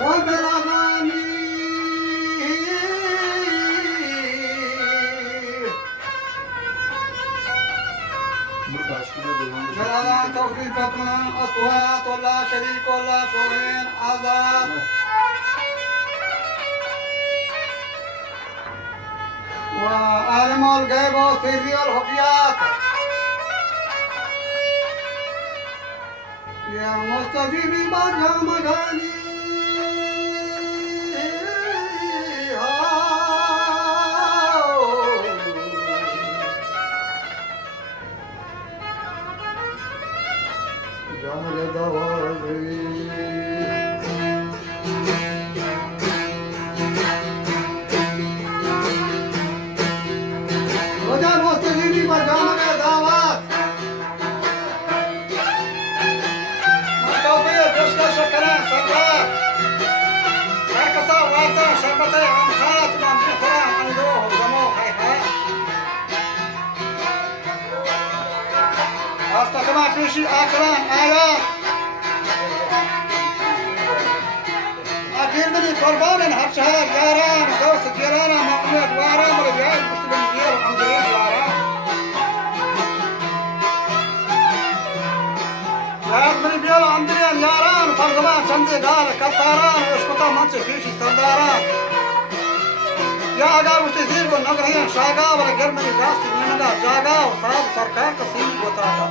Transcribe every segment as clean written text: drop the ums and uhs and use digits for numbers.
وبالأغاني بالأذان توفيقة من أصوات ولا شريك ولا شوين آزاد وعالم الغيب وسري الخفيات يا مستجيب برجع مغاني جعل دوازي وجع مستجيب برجع مغاني دعوات شكرا سلام هكذا واتا شبتي عن خاتم عن بخرا عن روح زمو حيحا أستخدم فيشي أكرام آيات أكيد مني قربان هبشها جاران دوس جيرانا مقمت وارام رجال مسلم جير الحمد لله وارام من بيلا عندنا ياران فرزمان سندي دار كتاران وشكتا منصر فيشي سرداران يا آقا وشتزير کو نگرهين شاقا ولا گرمني راستي منگا جاگا وصاب سرکار کسیم بتاگا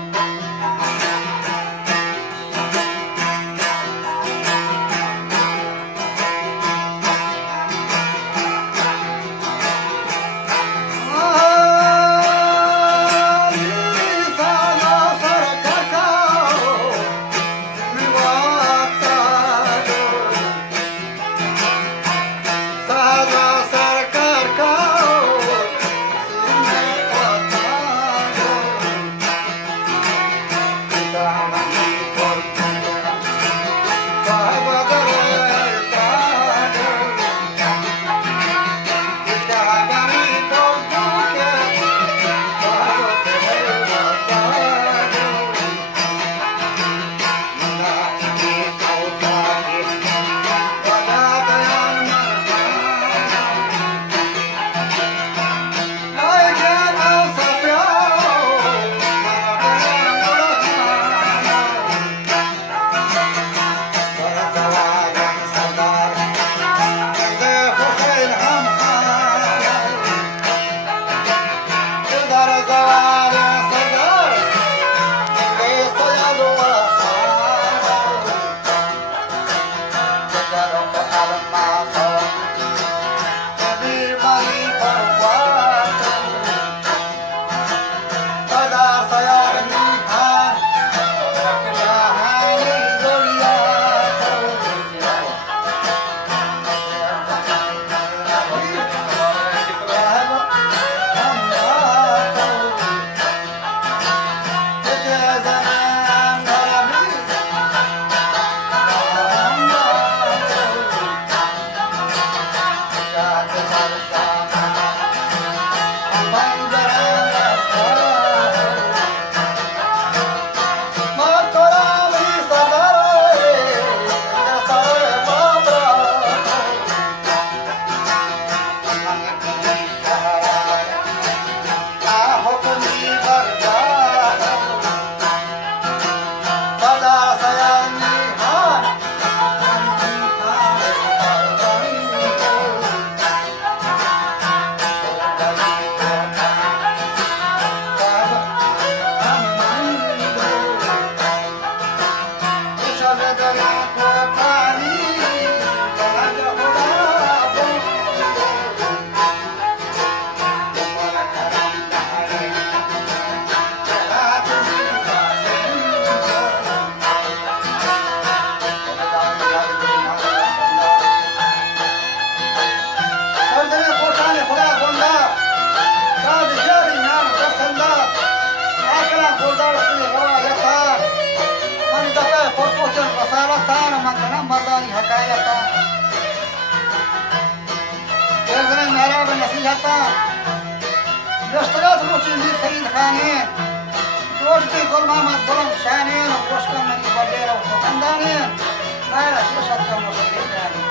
مرداني حكايتا يزرن مراب نصيحتا يشتغل روشي لي سيد خانين دوشتي كل محمد بلند شانين وشكا مني بدير وسكندانين لا يشتغل مصري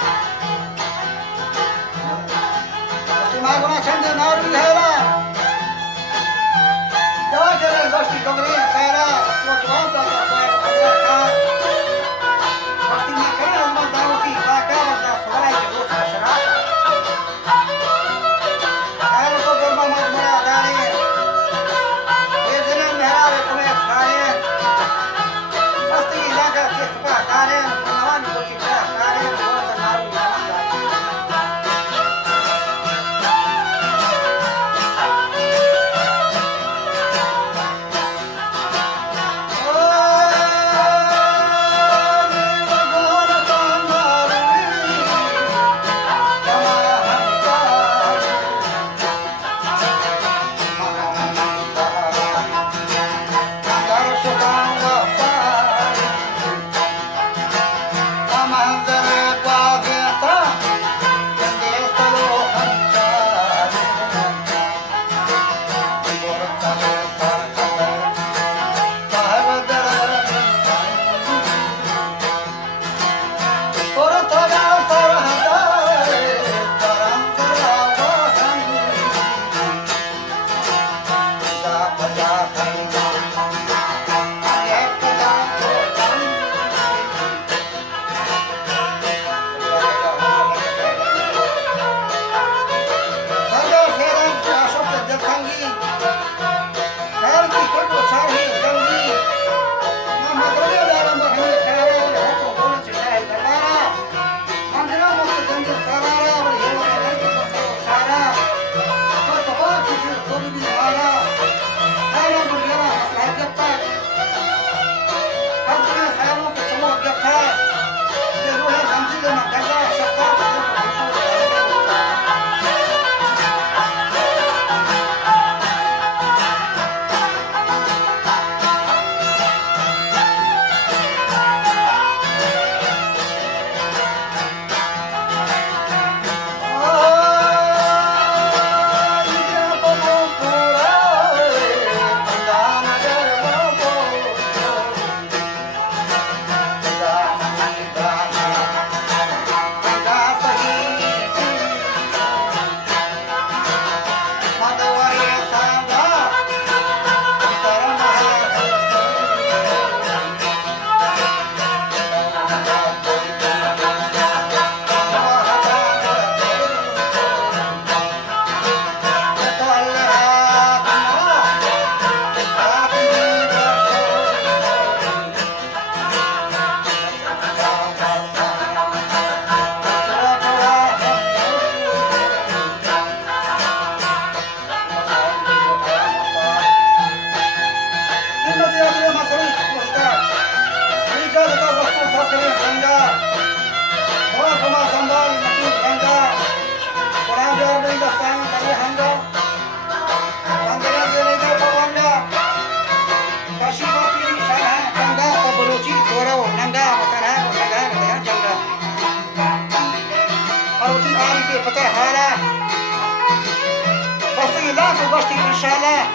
gosti inşallah.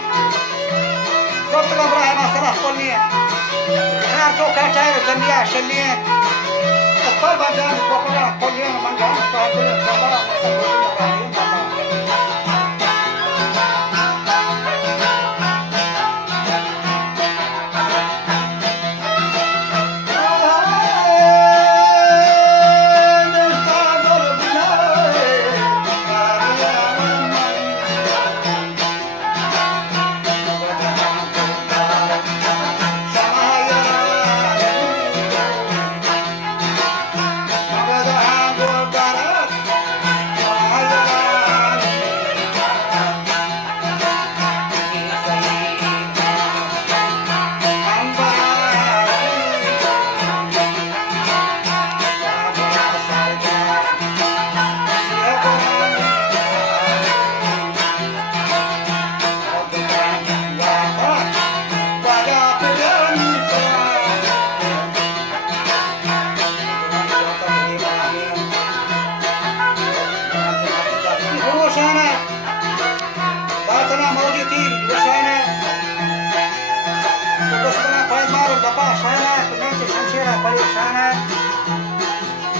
Doktor İbrahim Aslan Kolniye. Karto Katar Camiye Şenliye. Asfar Bacan Kokora Kolniye Mangan Sahibine Sabah Sabah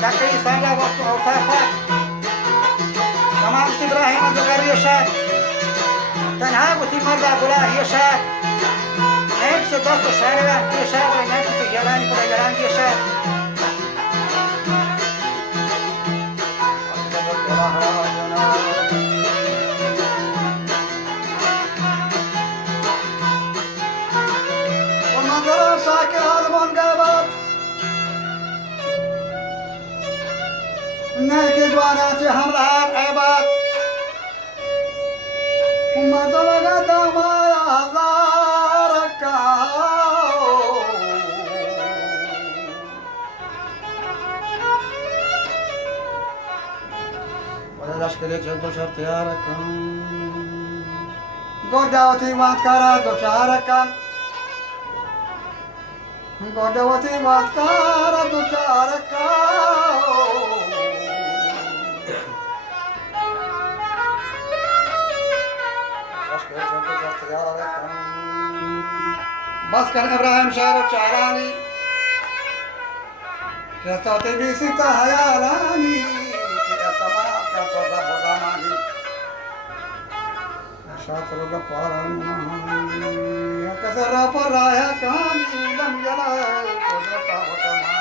Dakika sana waktu Al-Fatihah. Tamam İbrahim Azgar yaşat. Tenha bu timarda gula yaşat. Hepsi dostu şahane yaşat ve hepsi yalan para yalan yaşat. O manzara şakir alman gabat. ناكد وانا تحملها العباد وما طلقت ما يعذارك ولا لشكري جلدو شرطيارك قدوتي واتكارا دوشارك قدوتي واتكارا دوشارك بس كان ابراهيم شارب شعراني كستوتي بيسيتا هيالاني كتما كتوغا بغاماني شاطر غفاراني كسر برايا كاني لم يلا قدرتا وكماني